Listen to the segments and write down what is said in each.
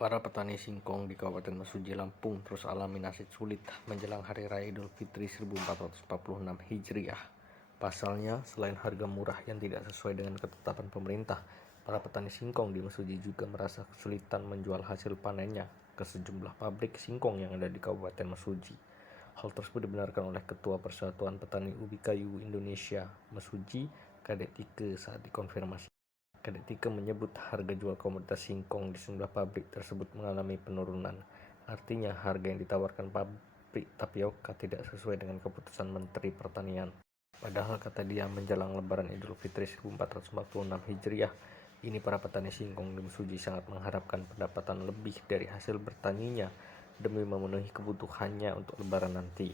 Para petani singkong di Kabupaten Mesuji, Lampung terus alami nasib sulit menjelang Hari Raya Idul Fitri 1446 Hijriah. Pasalnya, selain harga murah yang tidak sesuai dengan ketetapan pemerintah, para petani singkong di Mesuji juga merasa kesulitan menjual hasil panennya ke sejumlah pabrik singkong yang ada di Kabupaten Mesuji. Hal tersebut dibenarkan oleh Ketua Persatuan Petani Ubi Kayu Indonesia Mesuji, Kadek Tike, saat dikonfirmasi. Kadek Tike menyebut harga jual komoditas singkong di sejumlah pabrik tersebut mengalami penurunan. Artinya harga yang ditawarkan pabrik tapioka tidak sesuai dengan keputusan Menteri Pertanian. Padahal kata dia, menjelang Lebaran Idul Fitri 1446 Hijriah, ini para petani singkong di Mesuji sangat mengharapkan pendapatan lebih dari hasil bertaninya demi memenuhi kebutuhannya untuk Lebaran nanti.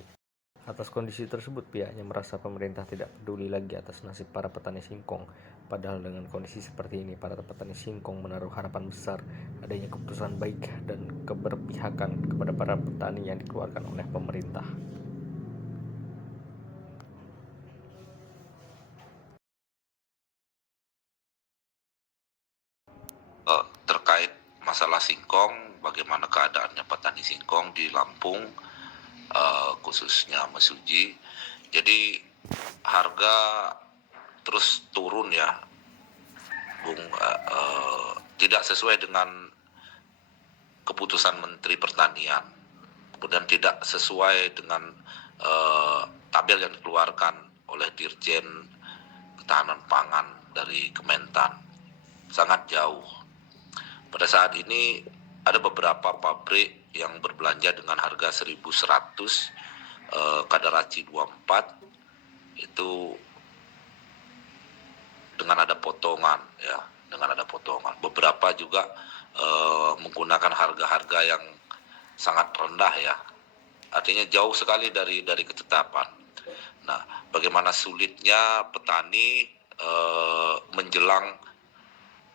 Atas kondisi tersebut, pihaknya merasa pemerintah tidak peduli lagi atas nasib para petani singkong. Padahal dengan kondisi seperti ini, para petani singkong menaruh harapan besar adanya keputusan baik dan keberpihakan kepada para petani yang dikeluarkan oleh pemerintah. Terkait masalah singkong, bagaimana keadaannya petani singkong di Lampung, khususnya Mesuji. Jadi harga terus turun ya, Bung, tidak sesuai dengan keputusan Menteri Pertanian, kemudian tidak sesuai dengan tabel yang dikeluarkan oleh Dirjen Ketahanan Pangan dari Kementan, sangat jauh. Pada saat ini ada beberapa pabrik yang berbelanja dengan harga 1.100, Kadaraci 24 itu dengan ada potongan ya, dengan ada potongan. Beberapa juga menggunakan harga-harga yang sangat rendah ya. Artinya jauh sekali dari ketetapan. Nah, bagaimana sulitnya petani menjelang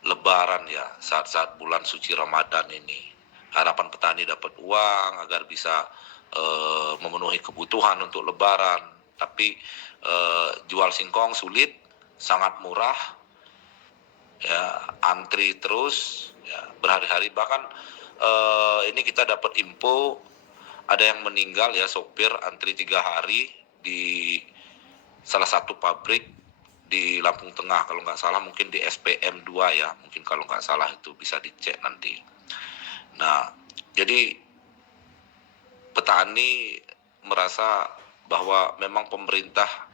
Lebaran ya, saat-saat bulan suci Ramadan ini. Harapan petani dapat uang agar bisa memenuhi kebutuhan untuk Lebaran. Tapi jual singkong sulit, sangat murah, ya, antri terus, ya, berhari-hari. Bahkan ini kita dapat info ada yang meninggal ya, sopir antri 3 hari di salah satu pabrik di Lampung Tengah, kalau nggak salah mungkin di SPM 2 ya, mungkin kalau nggak salah itu bisa dicek nanti. Nah, jadi petani merasa bahwa memang pemerintah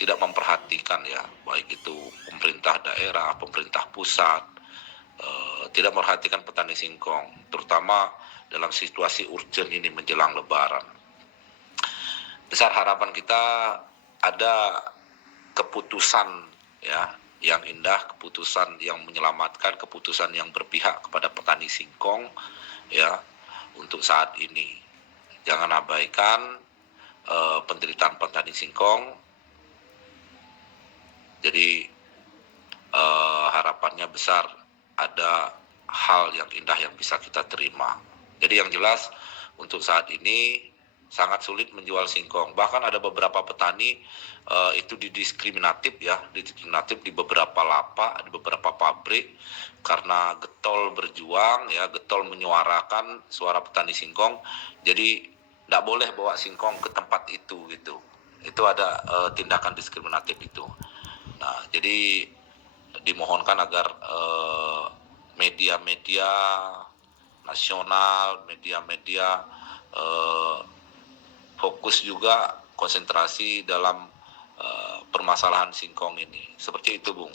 tidak memperhatikan ya, baik itu pemerintah daerah, pemerintah pusat, tidak memperhatikan petani singkong, terutama dalam situasi urgent ini menjelang Lebaran. Besar harapan kita ada keputusan ya yang indah, keputusan yang menyelamatkan, keputusan yang berpihak kepada petani singkong ya untuk saat ini. Jangan abaikan penderitaan petani singkong. Jadi harapannya besar ada hal yang indah yang bisa kita terima. Jadi yang jelas untuk saat ini sangat sulit menjual singkong. Bahkan ada beberapa petani itu didiskriminatif di beberapa lapak, di beberapa pabrik karena getol berjuang ya, getol menyuarakan suara petani singkong. Jadi tidak boleh bawa singkong ke tempat itu gitu. Itu ada tindakan diskriminatif itu. Nah, jadi dimohonkan agar media-media nasional, media-media fokus juga konsentrasi dalam permasalahan singkong ini. Seperti itu, Bung.